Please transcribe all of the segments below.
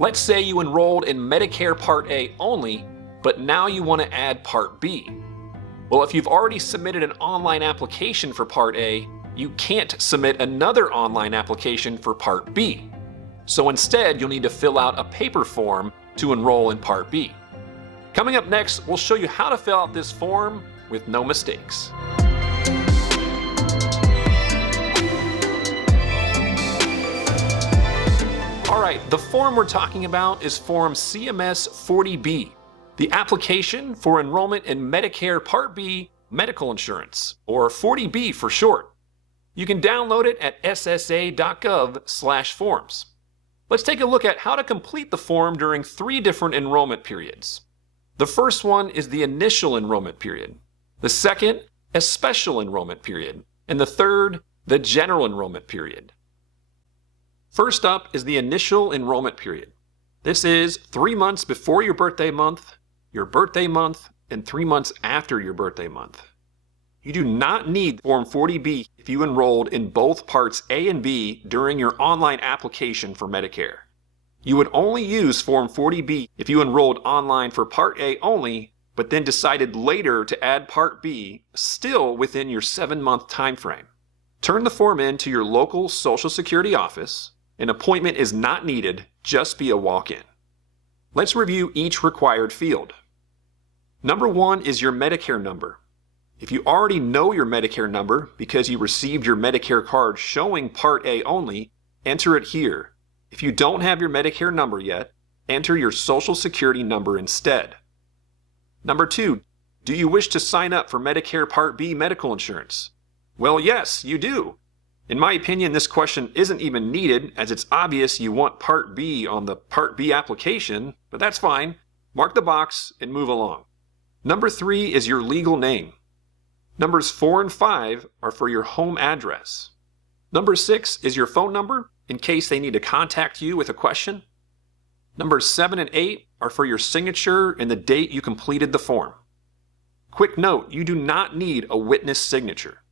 Let's say you enrolled in Medicare Part A only, but now you want to add Part B. Well, if you've already submitted an online application for Part A, you can't submit another online application for Part B. So instead, you'll need to fill out a paper form to enroll in Part B. Coming up next, we'll show you how to fill out this form with no mistakes. Alright, the form we're talking about is Form CMS-40B, the application for enrollment in Medicare Part B medical insurance, or 40B for short. You can download it at ssa.gov/forms. Let's take a look at how to complete the form during 3 different enrollment periods. The first one is the Initial Enrollment Period. The second, a Special Enrollment Period. And the third, the General Enrollment Period. First up is the Initial Enrollment Period. This is 3 months before your birthday month, and 3 months after your birthday month. You do not need Form 40B if you enrolled in both Parts A and B during your online application for Medicare. You would only use Form 40B if you enrolled online for Part A only, but then decided later to add Part B, still within your 7-month time frame. Turn the form in to your local Social Security office. An appointment is not needed, just be a walk-in. Let's review each required field. Number 1 is your Medicare number. If you already know your Medicare number because you received your Medicare card showing Part A only, enter it here. If you don't have your Medicare number yet, enter your Social Security number instead. Number 2, do you wish to sign up for Medicare Part B medical insurance? Well, yes, you do. In my opinion, this question isn't even needed, as it's obvious you want Part B on the Part B application, but that's fine. Mark the box and move along. Number 3 is your legal name. Numbers 4 and 5 are for your home address. Number 6 is your phone number, in case they need to contact you with a question. Numbers 7 and 8 are for your signature and the date you completed the form. Quick note, you do not need a witness signature.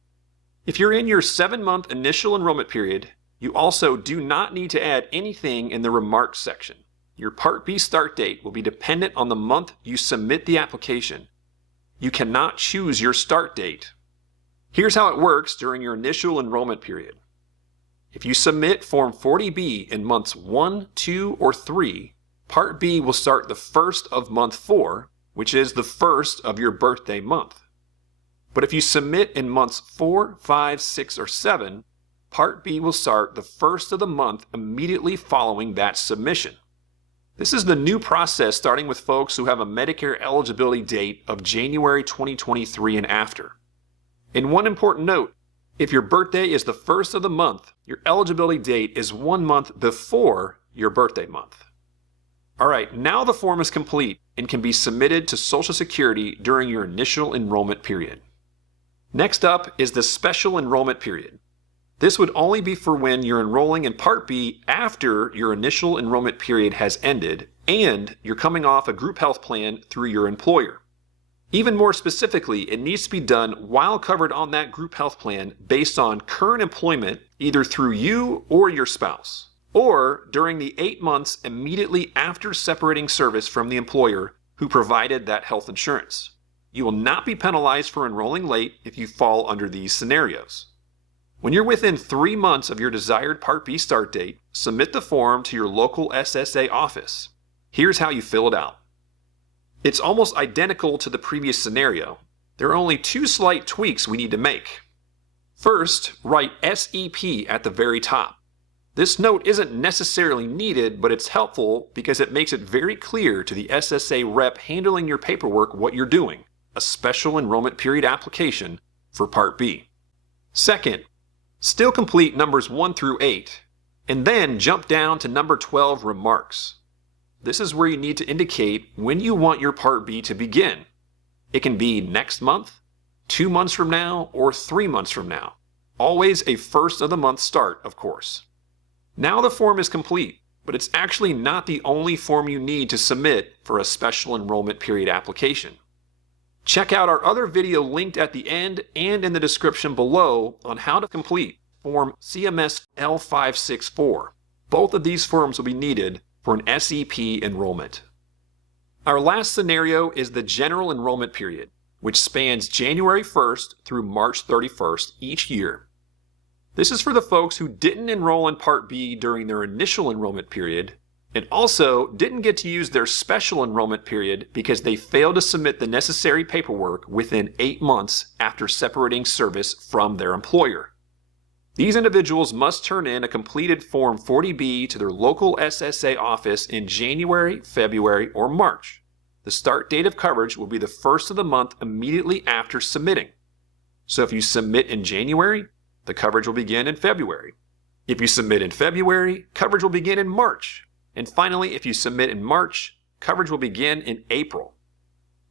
If you're in your 7-month initial enrollment period, you also do not need to add anything in the remarks section. Your Part B start date will be dependent on the month you submit the application. You cannot choose your start date. Here's how it works during your initial enrollment period. If you submit Form 40B in months 1, 2, or 3, Part B will start the first of month 4, which is the first of your birthday month. But if you submit in months 4, 5, 6, or 7, Part B will start the first of the month immediately following that submission. This is the new process starting with folks who have a Medicare eligibility date of January 2023 and after. And one important note, if your birthday is the first of the month, your eligibility date is 1 month before your birthday month. Alright, now the form is complete and can be submitted to Social Security during your initial enrollment period. Next up is the Special Enrollment Period. This would only be for when you're enrolling in Part B after your initial enrollment period has ended and you're coming off a group health plan through your employer. Even more specifically, it needs to be done while covered on that group health plan based on current employment either through you or your spouse, or during the 8 months immediately after separating service from the employer who provided that health insurance. You will not be penalized for enrolling late if you fall under these scenarios. When you're within 3 months of your desired Part B start date, submit the form to your local SSA office. Here's how you fill it out. It's almost identical to the previous scenario. There are only 2 slight tweaks we need to make. First, write SEP at the very top. This note isn't necessarily needed, but it's helpful because it makes it very clear to the SSA rep handling your paperwork what you're doing, a Special Enrollment Period application for Part B. Second, still complete numbers 1 through 8, and then jump down to number 12, Remarks. This is where you need to indicate when you want your Part B to begin. It can be next month, 2 months from now, or 3 months from now. Always a first of the month start, of course. Now the form is complete, but it's actually not the only form you need to submit for a Special Enrollment Period application. Check out our other video linked at the end and in the description below on how to complete Form CMS L564. Both of these forms will be needed for an SEP enrollment. Our last scenario is the General Enrollment Period, which spans January 1st through March 31st each year. This is for the folks who didn't enroll in Part B during their initial enrollment period and also didn't get to use their special enrollment period because they failed to submit the necessary paperwork within 8 months after separating service from their employer. These individuals must turn in a completed Form 40B to their local SSA office in January, February, or March. The start date of coverage will be the first of the month immediately after submitting. So if you submit in January, the coverage will begin in February. If you submit in February, coverage will begin in March. And finally, if you submit in March, coverage will begin in April.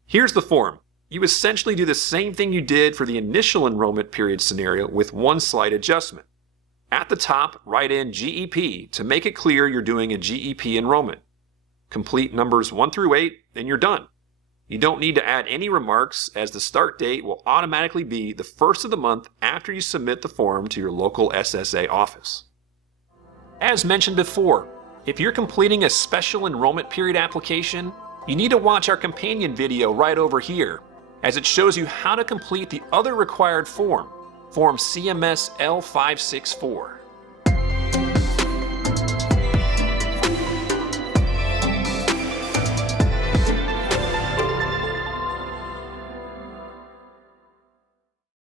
Here's the form. You essentially do the same thing you did for the initial enrollment period scenario with one slight adjustment. At the top, write in GEP to make it clear you're doing a GEP enrollment. Complete numbers 1 through 8, and you're done. You don't need to add any remarks, as the start date will automatically be the first of the month after you submit the form to your local SSA office. As mentioned before, if you're completing a special enrollment period application, you need to watch our companion video right over here, as it shows you how to complete the other required form, Form CMS L564.